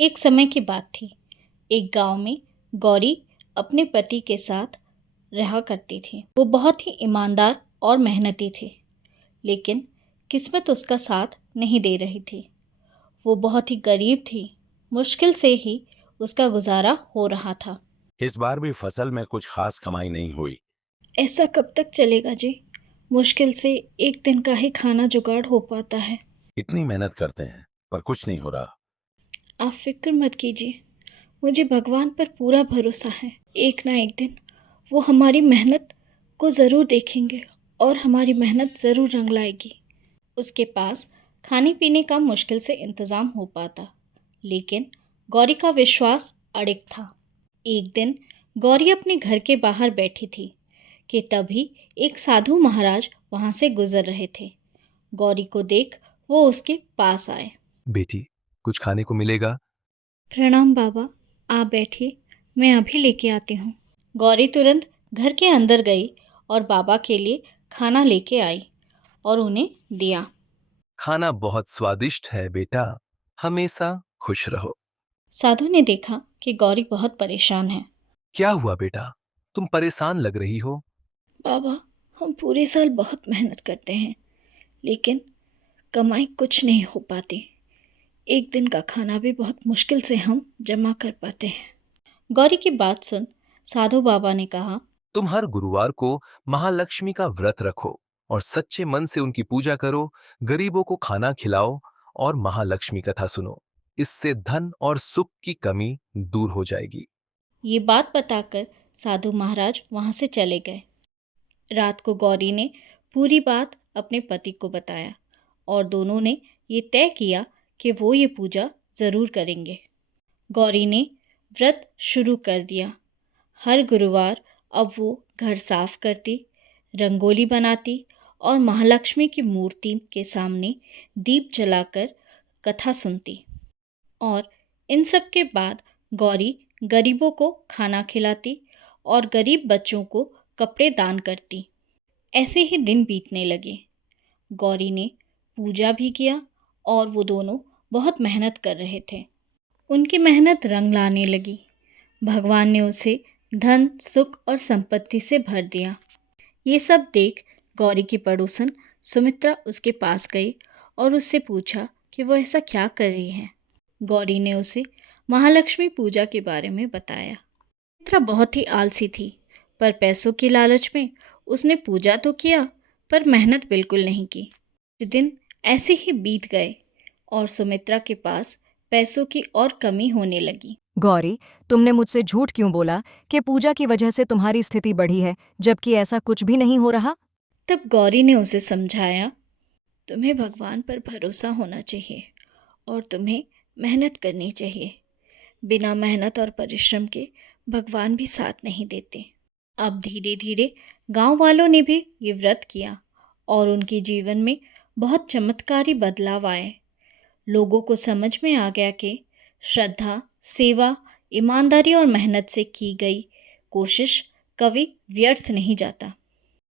एक समय की बात थी। एक गांव में गौरी अपने पति के साथ रहा करती थी। वो बहुत ही ईमानदार और मेहनती थी, लेकिन किस्मत उसका साथ नहीं दे रही थी। वो बहुत ही गरीब थी। मुश्किल से ही उसका गुजारा हो रहा था। इस बार भी फसल में कुछ खास कमाई नहीं हुई। ऐसा कब तक चलेगा जी? मुश्किल से एक दिन का ही खाना जुगाड़ हो पाता है। इतनी मेहनत करते हैं पर कुछ नहीं हो रहा। आप फिक्र मत कीजिए, मुझे भगवान पर पूरा भरोसा है। एक ना एक दिन वो हमारी मेहनत को ज़रूर देखेंगे और हमारी मेहनत ज़रूर रंग लाएगी। उसके पास खाने पीने का मुश्किल से इंतज़ाम हो पाता, लेकिन गौरी का विश्वास अड़िग था। एक दिन गौरी अपने घर के बाहर बैठी थी कि तभी एक साधु महाराज वहां से गुजर रहे थे। गौरी को देख वो उसके पास आए। बेटी, कुछ खाने को मिलेगा? प्रणाम बाबा, आप बैठिए, मैं अभी लेके आती हूँ। गौरी तुरंत घर के अंदर गई और बाबा के लिए खाना लेके आई और उन्हें दिया। खाना बहुत स्वादिष्ट है बेटा, हमेशा खुश रहो। साधु ने देखा कि गौरी बहुत परेशान है। क्या हुआ बेटा, तुम परेशान लग रही हो? बाबा, हम पूरे साल बहुत मेहनत करते हैं, लेकिन कमाई कुछ नहीं हो पाती। एक दिन का खाना भी बहुत मुश्किल से हम जमा कर पाते हैं। गौरी की बात सुन साधु बाबा ने कहा, तुम हर गुरुवार को महालक्ष्मी का व्रत रखो और सच्चे मन से उनकी पूजा करो, गरीबों को खाना खिलाओ और महालक्ष्मी कथा सुनो। इससे धन और सुख की कमी दूर हो जाएगी। ये बात बताकर साधु महाराज वहां से चले गए। रात को गौरी ने पूरी बात अपने पति को बताया और दोनों ने ये तय किया कि वो ये पूजा ज़रूर करेंगे। गौरी ने व्रत शुरू कर दिया। हर गुरुवार अब वो घर साफ करती, रंगोली बनाती और महालक्ष्मी की मूर्ति के सामने दीप जलाकर कथा सुनती। और इन सब के बाद गौरी गरीबों को खाना खिलाती और गरीब बच्चों को कपड़े दान करती। ऐसे ही दिन बीतने लगे। गौरी ने पूजा भी किया और वो दोनों बहुत मेहनत कर रहे थे। उनकी मेहनत रंग लाने लगी। भगवान ने उसे धन, सुख और संपत्ति से भर दिया। ये सब देख गौरी की पड़ोसन सुमित्रा उसके पास गई और उससे पूछा कि वो ऐसा क्या कर रही है। गौरी ने उसे महालक्ष्मी पूजा के बारे में बताया। सुमित्रा बहुत ही आलसी थी, पर पैसों की लालच में उसने पूजा तो किया, पर मेहनत बिल्कुल नहीं की। कुछ दिन ऐसे ही बीत गए और सुमित्रा के पास पैसों की और कमी होने लगी। गौरी, तुमने मुझसे झूठ क्यों बोला कि पूजा की वजह से तुम्हारी स्थिति बढ़ी है, जबकि ऐसा कुछ भी नहीं हो रहा? तब गौरी ने उसे समझाया, तुम्हें भगवान पर भरोसा होना चाहिए और तुम्हें मेहनत करनी चाहिए। बिना मेहनत और परिश्रम के भगवान भी साथ नहीं देते। अब धीरे धीरे गांव वालों ने भी ये व्रत किया और उनके जीवन में बहुत चमत्कारी बदलाव आए। लोगों को समझ में आ गया कि श्रद्धा, सेवा, ईमानदारी और मेहनत से की गई कोशिश कभी व्यर्थ नहीं जाता।